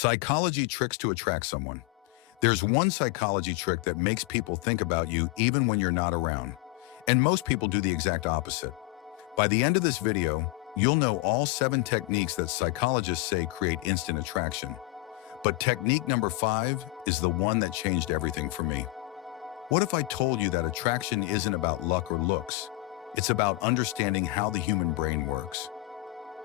Psychology tricks to attract someone. There's one psychology trick that makes people think about you even when you're not around. And most people do the exact opposite. By the end of this video, you'll know all 7 techniques that psychologists say create instant attraction. But technique number 5 is the one that changed everything for me. What if I told you that attraction isn't about luck or looks? It's about understanding how the human brain works.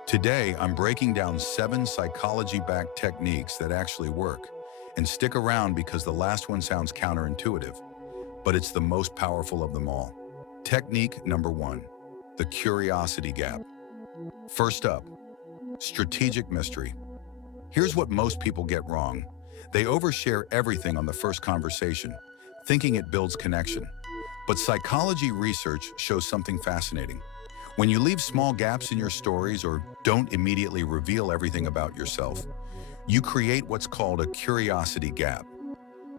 Today, I'm breaking down 7 psychology-backed techniques that actually work. And stick around because the last one sounds counterintuitive, but it's the most powerful of them all. Technique number 1, the curiosity gap. First up, strategic mystery. Here's what most people get wrong. They overshare everything on the first conversation, thinking it builds connection. But psychology research shows something fascinating. When you leave small gaps in your stories or don't immediately reveal everything about yourself, you create what's called a curiosity gap.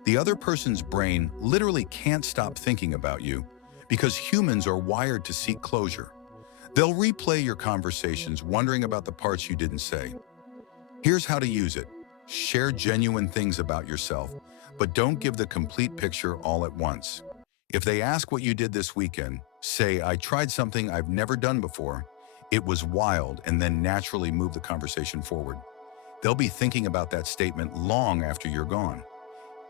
The other person's brain literally can't stop thinking about you because humans are wired to seek closure. They'll replay your conversations wondering about the parts you didn't say. Here's how to use it. Share genuine things about yourself, but don't give the complete picture all at once. If they ask what you did this weekend, say, "I tried something I've never done before. It was wild," and then naturally move the conversation forward. They'll be thinking about that statement long after you're gone.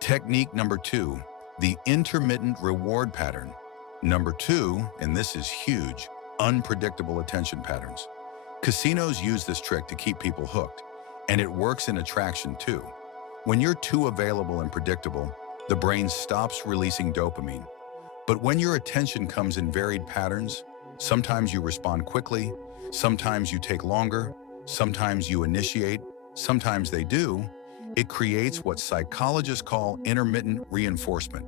Technique number 2, the intermittent reward pattern. Number 2, and this is huge, unpredictable attention patterns. Casinos use this trick to keep people hooked, and it works in attraction too. When you're too available and predictable, the brain stops releasing dopamine. But when your attention comes in varied patterns, sometimes you respond quickly, sometimes you take longer, sometimes you initiate, sometimes they do, it creates what psychologists call intermittent reinforcement.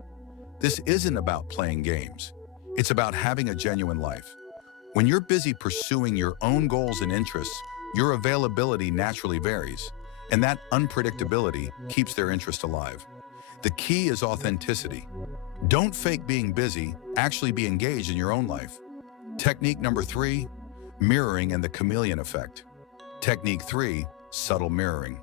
This isn't about playing games. It's about having a genuine life. When you're busy pursuing your own goals and interests, your availability naturally varies, and that unpredictability keeps their interest alive. The key is authenticity. Don't fake being busy, actually be engaged in your own life. Technique number 3, mirroring and the chameleon effect. Technique 3, subtle mirroring.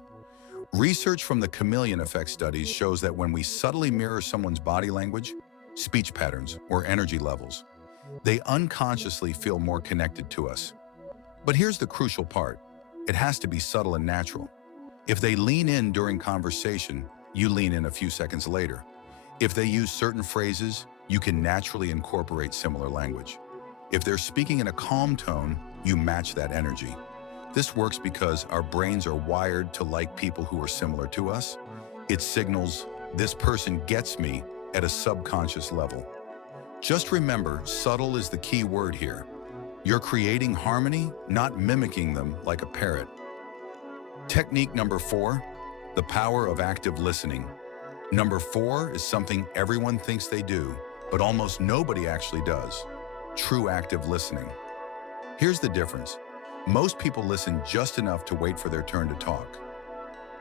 Research from the chameleon effect studies shows that when we subtly mirror someone's body language, speech patterns, or energy levels, they unconsciously feel more connected to us. But here's the crucial part. It has to be subtle and natural. If they lean in during conversation, you lean in a few seconds later. If they use certain phrases, you can naturally incorporate similar language. If they're speaking in a calm tone, you match that energy. This works because our brains are wired to like people who are similar to us. It signals, "This person gets me," at a subconscious level. Just remember, subtle is the key word here. You're creating harmony, not mimicking them like a parrot. Technique number 4, the power of active listening. Number 4 is something everyone thinks they do, but almost nobody actually does. True active listening. Here's the difference. Most people listen just enough to wait for their turn to talk.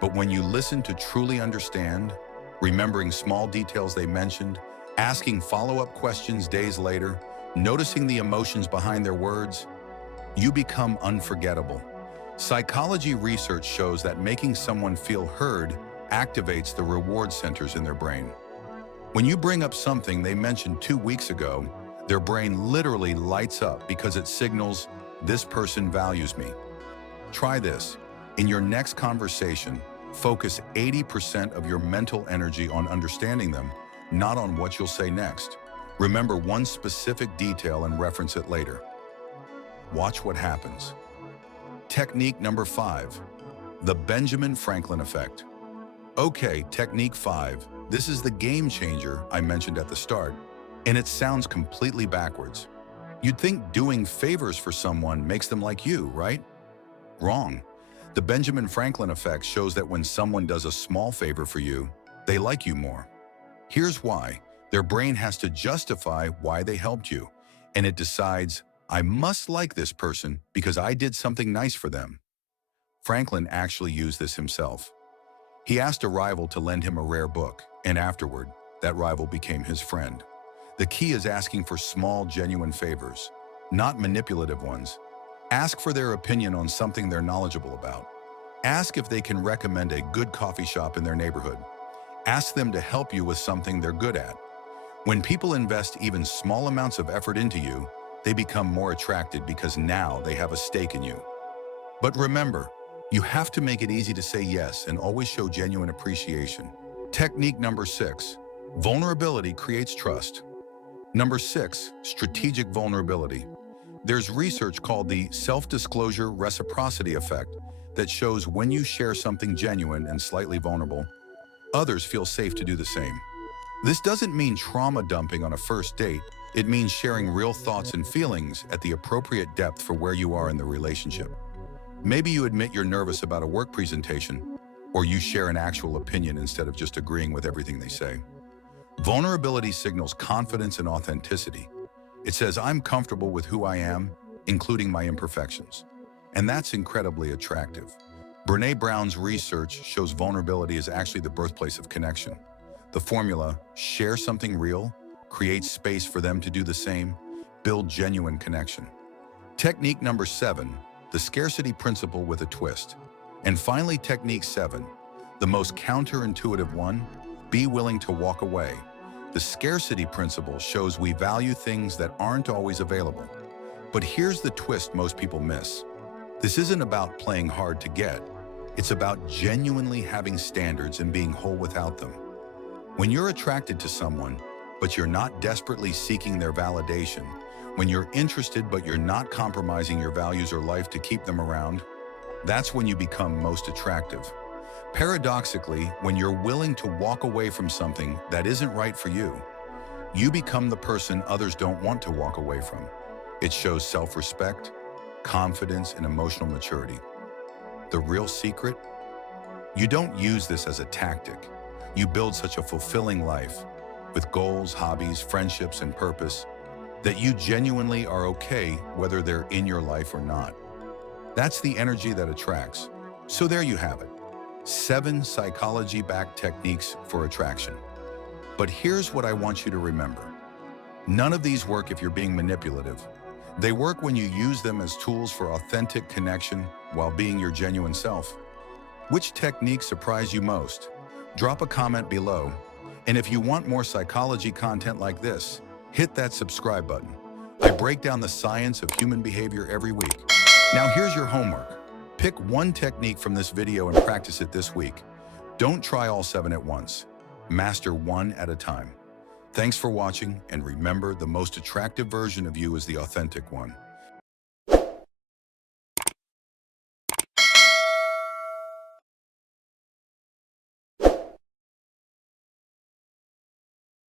But when you listen to truly understand, remembering small details they mentioned, asking follow-up questions days later, noticing the emotions behind their words, you become unforgettable. Psychology research shows that making someone feel heard activates the reward centers in their brain. When you bring up something they mentioned 2 weeks ago, their brain literally lights up because it signals, "This person values me." Try this. In your next conversation, focus 80% of your mental energy on understanding them, not on what you'll say next. Remember one specific detail and reference it later. Watch what happens. Technique number 5, the Benjamin Franklin effect. Okay, technique 5. This is the game changer I mentioned at the start, and it sounds completely backwards. You'd think doing favors for someone makes them like you, right? Wrong. The Benjamin Franklin effect shows that when someone does a small favor for you, they like you more. Here's why. Their brain has to justify why they helped you, and it decides, "I must like this person because I did something nice for them." Franklin actually used this himself. He asked a rival to lend him a rare book, and afterward, that rival became his friend. The key is asking for small, genuine favors, not manipulative ones. Ask for their opinion on something they're knowledgeable about. Ask if they can recommend a good coffee shop in their neighborhood. Ask them to help you with something they're good at. When people invest even small amounts of effort into you, they become more attracted because now they have a stake in you. But remember, you have to make it easy to say yes and always show genuine appreciation. Technique number 6. Vulnerability creates trust. Number 6. Strategic vulnerability. There's research called the self-disclosure reciprocity effect that shows when you share something genuine and slightly vulnerable, others feel safe to do the same. This doesn't mean trauma dumping on a first date. It means sharing real thoughts and feelings at the appropriate depth for where you are in the relationship. Maybe you admit you're nervous about a work presentation, or you share an actual opinion instead of just agreeing with everything they say. Vulnerability signals confidence and authenticity. It says, I'm comfortable with who I am, including my imperfections. And that's incredibly attractive. Brené Brown's research shows vulnerability is actually the birthplace of connection. The formula, share something real, create space for them to do the same, build genuine connection. Technique number 7, the scarcity principle with a twist. And finally, technique 7, the most counterintuitive one, be willing to walk away. The scarcity principle shows we value things that aren't always available. But here's the twist most people miss. This isn't about playing hard to get. It's about genuinely having standards and being whole without them. When you're attracted to someone, but you're not desperately seeking their validation, when you're interested but you're not compromising your values or life to keep them around, that's when you become most attractive. Paradoxically, when you're willing to walk away from something that isn't right for you, you become the person others don't want to walk away from. It shows self-respect, confidence, and emotional maturity. The real secret? You don't use this as a tactic. You build such a fulfilling life with goals, hobbies, friendships, and purpose that you genuinely are okay whether they're in your life or not. That's the energy that attracts. So there you have it. 7 psychology-backed techniques for attraction. But here's what I want you to remember. None of these work if you're being manipulative. They work when you use them as tools for authentic connection while being your genuine self. Which technique surprised you most? Drop a comment below. And if you want more psychology content like this, hit that subscribe button. I break down the science of human behavior every week. Now here's your homework. Pick one technique from this video and practice it this week. Don't try all 7 at once. Master one at a time. Thanks for watching, and remember, the most attractive version of you is the authentic one.